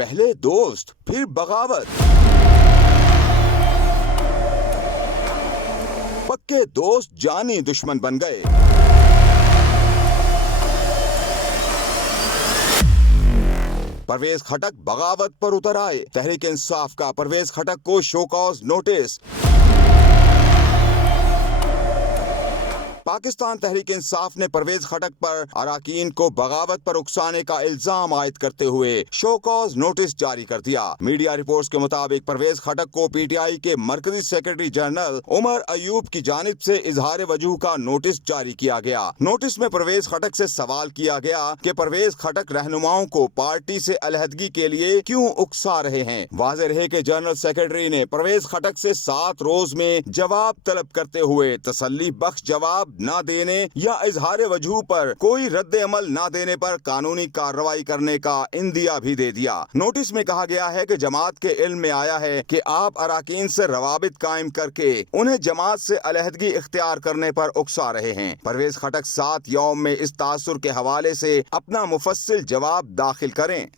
पहले दोस्त फिर बगावत। पक्के दोस्त जानी दुश्मन बन गए। परवेज खटक बगावत पर उतर आए। तहरीक इंसाफ का परवेज खटक को show cause notice. Pakistan Tehreek Insaf ने परवेज खटक पर अराकीन को बगावत पर उकसाने का इल्जाम आयद करते हुए शो कॉज नोटिस जारी कर दिया। मीडिया रिपोर्ट्स के मुताबिक परवेज खटक को पीटीआई के मरकजी सेक्रेटरी जनरल उमर अयूब की जानिब से इजहार वजूह का नोटिस जारी किया गया। नोटिस में परवेज खटक से सवाल किया गया कि परवेज खटक रहनुमाओं को पार्टी से अलहदगी के लिए क्यों उकसा रहे हैं। वाज़ेह रहे कि जनरल सेक्रेटरी ने परवेज खटक से 7 रोज में जवाब तलब करते हुए तसल्ली बख्श जवाब न देने या इजहार वजूह पर कोई रद्द अमल न देने पर कानूनी कार्रवाई करने का इंदिया भी दे दिया। नोटिस में कहा गया है कि जमात के इल्म में आया है कि आप अराकीन से रवाबित कायम करके उन्हें जमात से अलहदगी इख्तियार करने पर उकसा रहे हैं। परवेज खटक 7 यौम में इस तासुर के हवाले से अपना मुफस्सिल जवाब दाखिल करें।